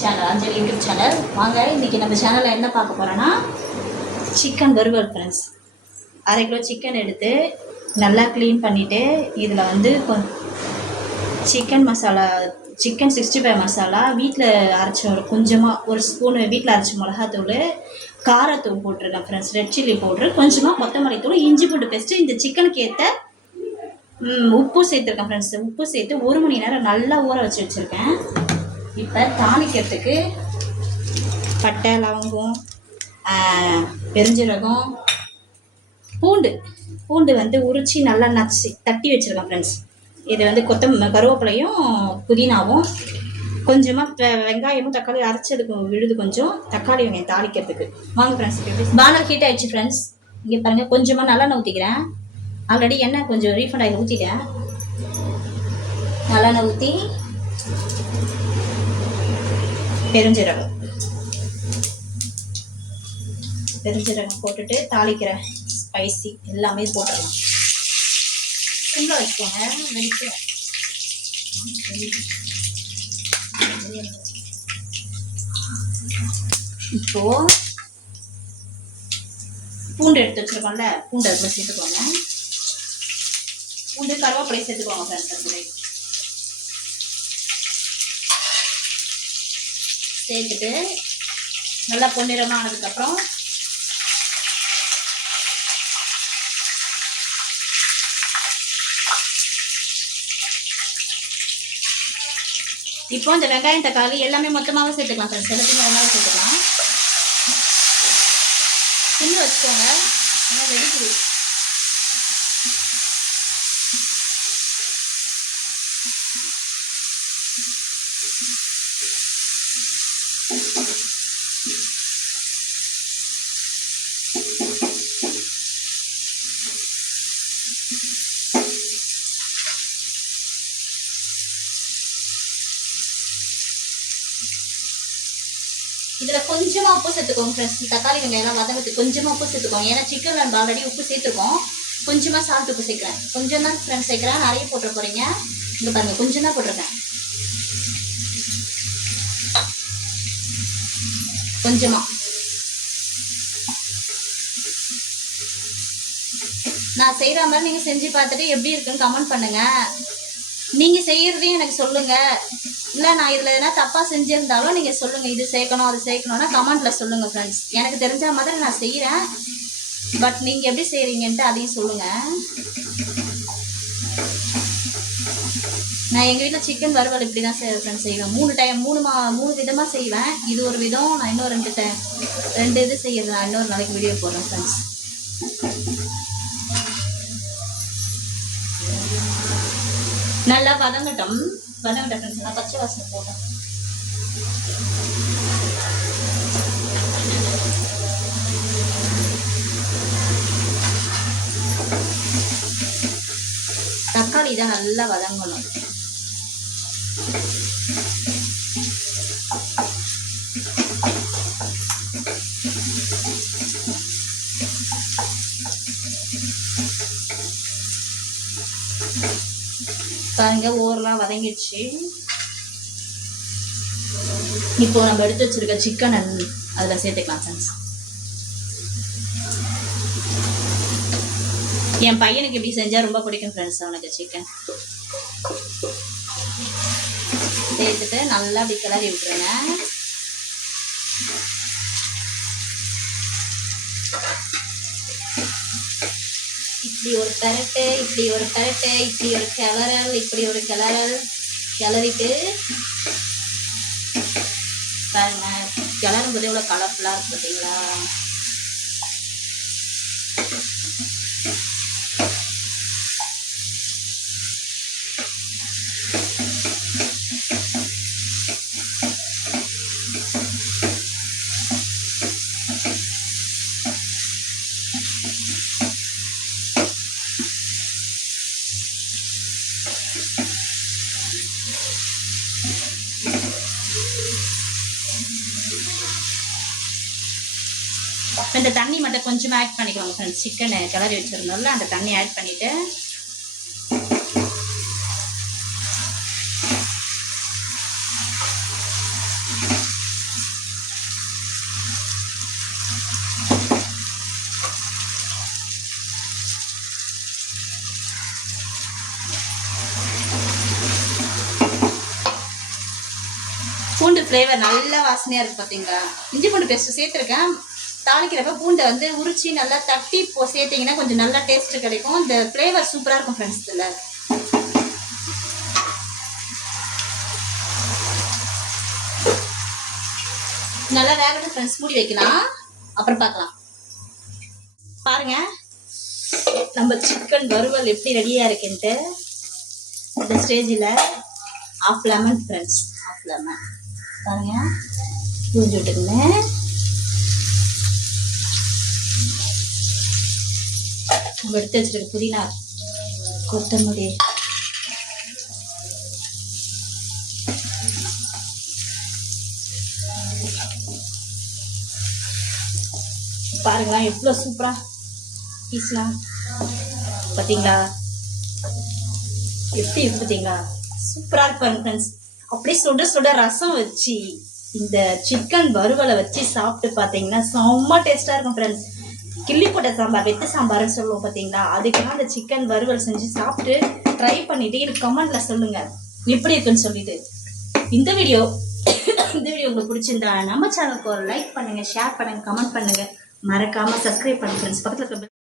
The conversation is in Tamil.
சேனல், அஞ்சலி யூடியூப் சேனல். வாங்க இன்றைக்கி நம்ம சேனலில் என்ன பார்க்க போகிறோன்னா சிக்கன் வறுவல் ஃப்ரெண்ட்ஸ். 1/2 கிலோ சிக்கன் எடுத்து நல்லா க்ளீன் பண்ணிவிட்டு இதில் வந்து சிக்கன் மசாலா, சிக்கன் 65 மசாலா, வீட்டில் அரைச்ச கொஞ்சமாக ஒரு ஸ்பூனு வீட்டில் அரைச்ச மிளகாத்தூள், காரத்தூள் போட்டிருக்கேன் ஃப்ரெண்ட்ஸ், ரெட் சில்லி பவுட்ரு, கொஞ்சமாக கொத்தமல்லி தூள், இஞ்சி பூண்டு பேஸ்ட்டு, இந்த சிக்கனுக்கு ஏற்ற உப்பு சேர்த்துருக்கேன் ஃப்ரெண்ட்ஸ். உப்பு சேர்த்து 1 மணி நேரம் நல்லா ஊற வச்சுருக்கேன். இப்போ தாளிக்கிறதுக்கு பட்டை, லவங்கம், பெருஞ்சீரகம், பூண்டு வந்து உரித்து நல்லா தட்டி வச்சுருக்கேன் ஃப்ரெண்ட்ஸ். இது வந்து கருவேப்பிலையும் புதினாவும், கொஞ்சமாக வெங்காயமும் தக்காளி அரைச்சதுக்கு விழுது, கொஞ்சம் தக்காளி வெங்காயம் தாளிக்கிறதுக்கு. வாங்க ஃப்ரெண்ட்ஸ். பானல் ஹீட் ஆகிடுச்சு ஃப்ரெண்ட்ஸ். இங்கே பாருங்கள், கொஞ்சமாக நல்லெண்ணெய் ஊற்றிக்கிறேன். ஆல்ரெடி எண்ணெய் கொஞ்சம் ரீஃபண்ட் ஆகி ஊற்றிட்டேன். நல்லெண்ணெய் ஊற்றி பெருஞ்சீரகம் போட்டுட்டு தாளிக்கிறேன். ஸ்பைசி எல்லாமே போட்டுடலாம். சிம்மில் வச்சுக்கோங்க, வெடிக்கிறோம். இப்போது பூண்டு எடுத்து வச்சுருக்கோம்ல, பூண்டு அதில் சேர்த்துக்கோங்க. பூண்டு கருவேப்பிலை சேர்த்துக்கோங்க ஃப்ரெண்ட்ஸ். சேர்த்துட்டு நல்லா பொன்னிறமாக ஆனதுக்கப்புறம் இப்போ இந்த வெங்காயம் தக்காளி எல்லாமே மொத்தமாகவே சேர்த்துக்கலாம் ஃப்ரெண்ட்ஸ். எல்லாத்தையுமே ஒன்றாவே சேர்த்துக்கலாம். சிம்மில் வச்சுக்கோங்க, நல்லா வெடிக்குது. இதில் கொஞ்சமாக உப்பு சேர்த்துக்கோங்க ஃப்ரெண்ட்ஸ். தக்காளி வெங்காயம் வதங்கிறதுக்கு கொஞ்சமாக உப்பு சேர்த்துக்கோங்க. ஏன்னா சிக்கனில் நம்ம ஆல்ரெடி உப்பு சேர்த்துக்கோம். கொஞ்சமாக சால்ட் உப்பு சேர்க்குறேன். கொஞ்சம் தான் ஃப்ரெண்ட்ஸ் சேர்க்குறேன், நிறைய போட்டு போகிறீங்க. இங்கே பாருங்கள், கொஞ்சம் தான் போட்டிருக்கேன். கொஞ்சமாக நான் செய்கிற மாதிரி நீங்கள் செஞ்சு பார்த்துட்டு எப்படி இருக்குன்னு கமெண்ட் பண்ணுங்கள். நீங்கள் செய்கிறதையும் எனக்கு சொல்லுங்கள். இல்லை நான் இதில் எதனா தப்பாக செஞ்சுருந்தாலும் நீங்கள் சொல்லுங்கள், இது சேர்க்கணும் அது சேர்க்கணுன்னா கமெண்ட்டில் சொல்லுங்கள் ஃப்ரெண்ட்ஸ். எனக்கு தெரிஞ்ச மாதிரி நான் செய்கிறேன், பட் நீங்கள் எப்படி செய்கிறீங்கன்ட்டு அதையும் சொல்லுங்கள். நான் எங்கள் வீட்டில் சிக்கன் வறுவல் இப்படி தான் ஃப்ரெண்ட்ஸ் செய்வேன். 3 விதமாக செய்வேன். இது ஒரு விதம். நான் இன்னும் 2 இது செய்யறது. நான் இன்னொரு நாளைக்கு வீடியோ போடுறேன் ஃப்ரெண்ட்ஸ். நல்லா வதங்கட்டும் ஃப்ரெண்ட்ஸ். நான் பச்சை வாசனை போட்டேன். தக்காளி தான் நல்லா வதங்கணும். பாருங்க, ஓரெல்லாம் வதங்கிடுச்சு. இப்போ நம்ம எடுத்து வச்சிருக்க சிக்கன் அதில் சேர்த்துக்கலாம் ஃப்ரெண்ட்ஸ். என் பையனுக்கு இப்படி செஞ்சால் ரொம்ப பிடிக்கும் ஃப்ரெண்ட்ஸ். அவனுக்கு சிக்கன் சேர்த்துட்டு நல்லா அப்படி கிளறி விட்டுருங்க. இப்படி ஒரு பரட்டு, இப்படி ஒரு பரட்டு, இப்படி ஒரு கிளறல், இப்படி ஒரு கிளறல் கிளறிட்டு பாருங்க, கிளறும் போது எவ்வளோ கலர்ஃபுல்லாக இருக்கு பார்த்தீங்களா? இந்த தண்ணி மட்டும் கொஞ்சம் ஆட் பண்ணிக்கோங்க ஃப்ரெண்ட்ஸ். சிக்கன் கிளறி வச்சுருந்தோம்ல, அந்த தண்ணி ஆட் பண்ணிவிட்டு பூண்டு ஃப்ளேவர் நல்ல வாசனையாக இருக்குது பார்த்தீங்களா. இஞ்சி பூண்டு பேஸ்ட்டு சேர்த்துருக்கேன். தாளிக்கிறப்ப பூண்டை வந்து உரிச்சி நல்லா தட்டி சேர்த்திங்கன்னா கொஞ்சம் நல்லா டேஸ்ட்டு கிடைக்கும். இந்த ஃப்ளேவர் சூப்பராக இருக்கும் ஃப்ரெண்ட்ஸ். இதில் நல்லா வேகட்டும் ஃப்ரெண்ட்ஸ், மூடி வைக்கலாம், அப்புறம் பார்க்கலாம். பாருங்க நம்ம சிக்கன் வறுவல் எப்படி ரெடியாக இருக்குன்ட்டு. இந்த ஸ்டேஜில் half lemon friends, half lemon பாருங்க பூஞ்சி விட்டுக்குங்க. நம்ம எடுத்து வச்சுருக்க புதினா, கொத்தமல்லி, பாருங்களா எவ்வளோ சூப்பராக பீஸ்லாம் பார்த்தீங்களா, எப்படி இருக்கு பார்த்தீங்களா, சூப்பராக இருப்பாங்க ஃப்ரெண்ட்ஸ். அப்படியே சுட சுட ரசம் வச்சு இந்த சிக்கன் வறுவலை வச்சு சாப்பிட்டு பார்த்தீங்கன்னா செம்ம டேஸ்ட்டாக இருக்கும் ஃப்ரெண்ட்ஸ். கிள்ளி போட்ட சாம்பார், வெத்து சாம்பார்னு சொல்லுவோம் பார்த்தீங்களா, அதுக்கெல்லாம் அந்த சிக்கன் வறுவல் செஞ்சு சாப்பிட்டு ட்ரை பண்ணிவிட்டு எனக்கு கமெண்ட்டில் சொல்லுங்கள் எப்படி இருக்குன்னு சொல்லிட்டு. இந்த வீடியோ உங்களுக்கு பிடிச்சிருந்தா நம்ம சேனலுக்கு ஒரு லைக் பண்ணுங்கள், ஷேர் பண்ணுங்கள், கமெண்ட் பண்ணுங்கள், மறக்காமல் சப்ஸ்கிரைப் பண்ணுங்க ஃப்ரெண்ட்ஸ். பக்கத்தில்